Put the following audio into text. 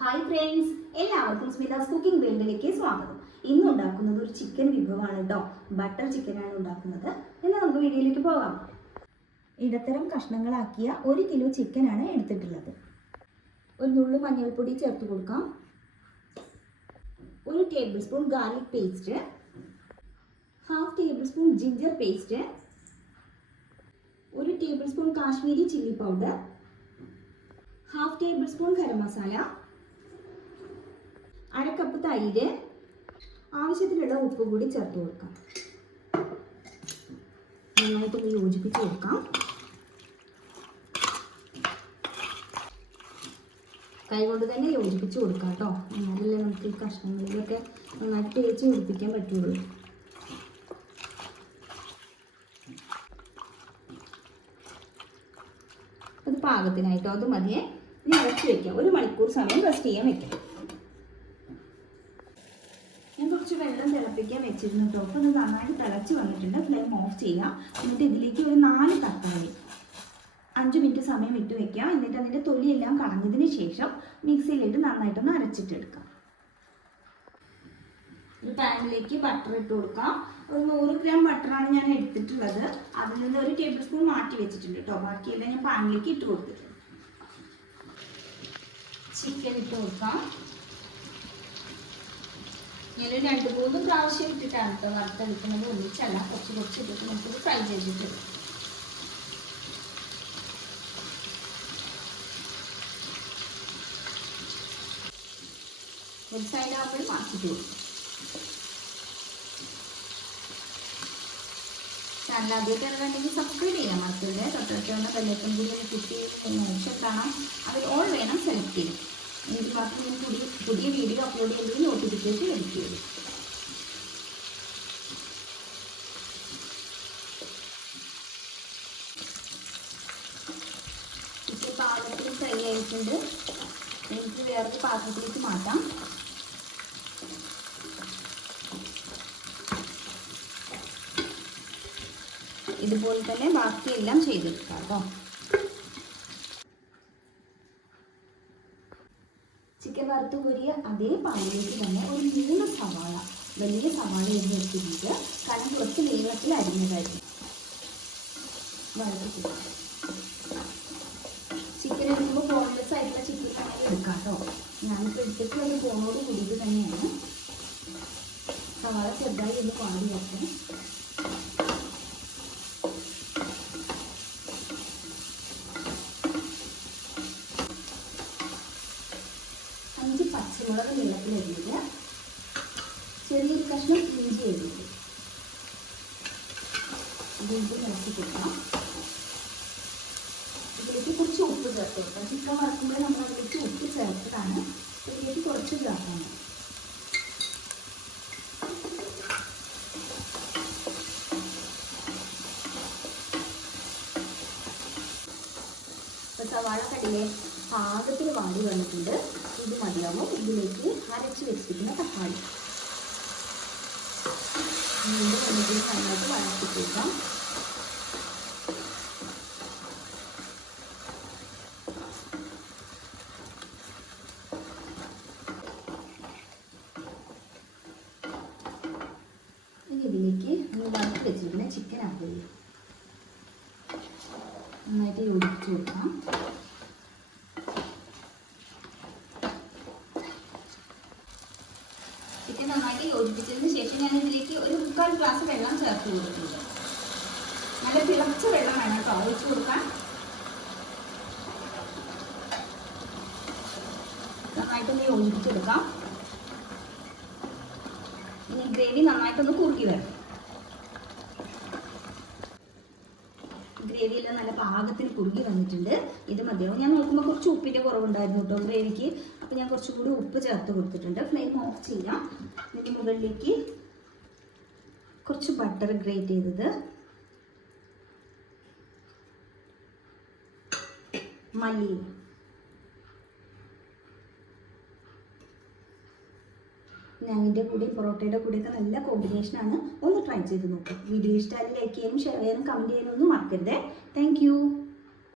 Hi friends, എല്ലാവർക്കും സ്മിതാസ് cooking വേൾഡിലേക്ക് സ്വാഗതം. ഇന്ന് ഉണ്ടാക്കുന്നത് ഒരു ചിക്കൻ വിഭവമാണ് കേട്ടോ. ബട്ടർ ചിക്കനാണ് ഉണ്ടാക്കുന്നത്. എന്നാൽ നമുക്ക് വീഡിയോയിലേക്ക് പോകാം. ഇടത്തരം കഷ്ണങ്ങളാക്കിയ 1 കിലോ ചിക്കനാണ് എടുത്തിട്ടുള്ളത്. ഒരു നുള്ളു മഞ്ഞൾപ്പൊടി ചേർത്ത് കൊടുക്കാം. 1 table spoon garlic paste, 1/2 table spoon ginger paste, 1 table spoon Kashmiri chilli powder, 1/2 table spoon garam masala, 1/2 cup തൈര്, ആവശ്യത്തിനുള്ള ഉപ്പ് കൂടി ചേർത്ത് കൊടുക്കാം. നന്നായിട്ടൊന്ന് യോജിപ്പിച്ച് കൊടുക്കാം. കൈകൊണ്ട് തന്നെ യോജിപ്പിച്ച് കൊടുക്കാം കേട്ടോ. എന്നാലല്ലേ നമുക്ക് ഈ കഷ്ണങ്ങളിലൊക്കെ നന്നായിട്ട് തേച്ച് യോജിപ്പിക്കാൻ പറ്റുള്ളൂ. അത് പാകത്തിനായിട്ടോ, അത് മതിയെ. ഇനി അടച്ച് വയ്ക്കാം. 1 മണിക്കൂർ സമയം റെസ്റ്റ് ചെയ്യാൻ വെക്കാം. ഞാൻ കുറച്ച് വെള്ളം തിളപ്പിക്കാൻ വെച്ചിരുന്നു കേട്ടോ. അപ്പോൾ അത് നന്നായിട്ട് തിളച്ച് വന്നിട്ടുണ്ട്. ഫ്ലെയിം ഓഫ് ചെയ്യാം. എന്നിട്ട് ഇതിലേക്ക് ഒരു 4 തക്കാളി 5 മിനിറ്റ് സമയം ഇട്ട് വെക്കാം. എന്നിട്ട് അതിൻ്റെ തൊലിയെല്ലാം കളഞ്ഞതിന് ശേഷം മിക്സിയിലിട്ട് നന്നായിട്ടൊന്ന് അരച്ചിട്ടെടുക്കാം. ഒരു പാനിലേക്ക് ബട്ടർ ഇട്ട് കൊടുക്കാം. ഒരു 100 ഗ്രാം ബട്ടറാണ് ഞാൻ എടുത്തിട്ടുള്ളത്. അതിൽ നിന്ന് 1 ടേബിൾ സ്പൂൺ മാറ്റി വെച്ചിട്ടുണ്ട് കേട്ടോ. ബാക്കിയെല്ലാം ഞാൻ പാനിലേക്ക് ഇട്ട് കൊടുത്തിട്ടുണ്ട്. ചിക്കൻ ഇട്ട് കൊടുക്കാം. ഞാൻ 2-3 പ്രാവശ്യം ഇട്ടിട്ടാണ് കേട്ടോ വറുത്തെടുക്കുന്നത്. ഒന്നിച്ചല്ല, കുറച്ച് ഇട്ടിട്ട് നമുക്കിത് ഫ്രൈ ചെയ്തിട്ട് ഒരു സൈഡ് ആകുമ്പോൾ മാറ്റിട്ട് കൊടുക്കും. ചാനൽ ആദ്യമായിട്ടുണ്ടെങ്കിൽ സബ്സ്ക്രൈബ് ചെയ്യാൻ മറക്കരുത്. തൊട്ടടുത്ത് വന്ന ബെല്ലൈക്കൺ കൂടി കുത്തി ഓപ്ഷൻ കാണാം. അതിൽ ഓൾ വേണം സെലക്ട് ചെയ്യും. എനിക്ക് മാത്രം പുതിയ വീഡിയോ അപ്ലോഡ് ചെയ്യുമ്പോൾ നോട്ടിഫിക്കേഷൻ ലഭിക്കുകയുള്ളൂ. ഇപ്പോൾ പാകത്തിൽ ഫ്രൈ ആയിട്ടുണ്ട്. എനിക്ക് വേറൊരു പാത്രത്തിലേക്ക് മാറ്റാം. ഇതുപോലെ തന്നെ ബാക്കിയെല്ലാം ചെയ്തെടുക്കാം കേട്ടോ. ചിക്കൻ വറുത്ത് കോരിയ അതേ പാനിലേക്ക് തന്നെ ഒരു 3 സവാള, വലിയ സവാള എന്ന് വെച്ചിട്ട് കനം കുറച്ച് നീളത്തിൽ അരിഞ്ഞതായിരിക്കും വറുത്ത് കൊടുക്കാം. ചിക്കൻ എടുക്കുമ്പോൾ ബോൺലെസ് ആയിട്ടുള്ള ചിക്കൻ അങ്ങനെ എടുക്കാം കേട്ടോ. ഞാനിപ്പോൾ എടുത്തിട്ട് ഒരു ബോണോട് കൂടിയിട്ട് തന്നെയാണ്. സവാള ചെറുതായി ഒന്ന് പാടി വെക്കാം. പച്ചമുളക് നീളത്തിൽ അരിഞ്ഞിട്ട്, ചെറിയൊരു കഷ്ണം ഇഞ്ചി അരിഞ്ഞിട്ട് ഇഞ്ചി നിറച്ച് കൊടുക്കണം. ഇതിലേക്ക് കുറച്ച് ഉപ്പ് ചേർത്ത് കൊടുക്കാം. ചിക്കൻ വറുക്കുമ്പോൾ നമ്മൾ അതിലേക്ക് ഉപ്പ് ചേർത്തതാണ്. ഇതിലേക്ക് കുറച്ച് ചേർക്കണം. ഇപ്പോൾ സവാള കടിയെ പാകത്തിന് വാടി വന്നിട്ടുണ്ട്. ഇത് മതിയാവും. ഇതിലേക്ക് അരച്ച് വെച്ചിരിക്കുന്ന തക്കാളി വീണ്ടും ഒന്നുകൂടി നന്നായിട്ട് വഴറ്റിത്തേക്കാം. ഇനി ഇതിലേക്ക് വറുത്ത് വെച്ചിരിക്കുന്ന ചിക്കൻ ആഡ് ചെയ്യാം. നന്നായിട്ട് യോജിപ്പിച്ച് കൊടുക്കാം. ചിക്കൻ നന്നായിട്ട് യോജിപ്പിച്ചതിന് ശേഷം ഞാൻ ഇതിലേക്ക് ഒരു 3/4 ഗ്ലാസ് വെള്ളം ചേർത്ത് കൊടുത്തിട്ടുണ്ട്. നല്ല തിളച്ച വെള്ളം വേണം കേട്ടോ ഒഴിച്ച് കൊടുക്കാൻ. നന്നായിട്ടൊന്ന് യോജിപ്പിച്ചെടുക്കാം. ഇനി ഗ്രേവി നന്നായിട്ടൊന്ന് കുറുക്കി വരണം. ഗ്രേവിയെല്ലാം നല്ല പാകത്തിന് കുറുകി വന്നിട്ടുണ്ട്. ഇത് മതിയാവും. ഞാൻ നോക്കുമ്പോൾ കുറച്ച് ഉപ്പിൻ്റെ കുറവുണ്ടായിരുന്നു കേട്ടോ ഗ്രേവിക്ക്. അപ്പോൾ ഞാൻ കുറച്ചും കൂടി ഉപ്പ് ചേർത്ത് കൊടുത്തിട്ടുണ്ട്. ഫ്ലെയിം ഓഫ് ചെയ്യാം. ഇതിൻ്റെ മുകളിലേക്ക് കുറച്ച് ബട്ടർ ഗ്രേറ്റ് ചെയ്തത്, മല്ലി, ഞാനിൻ്റെ കൂടെ പൊറോട്ടയുടെ കൂടെയൊക്കെ നല്ല കോമ്പിനേഷനാണ്. ഒന്ന് ട്രൈ ചെയ്ത് നോക്കാം. വീഡിയോ ഇഷ്ടമായി ലൈക്ക് ചെയ്യാനും ഷെയർ ചെയ്യാനും കമൻറ്റ് ചെയ്യാനും ഒന്നും മറക്കരുത്. Thank you.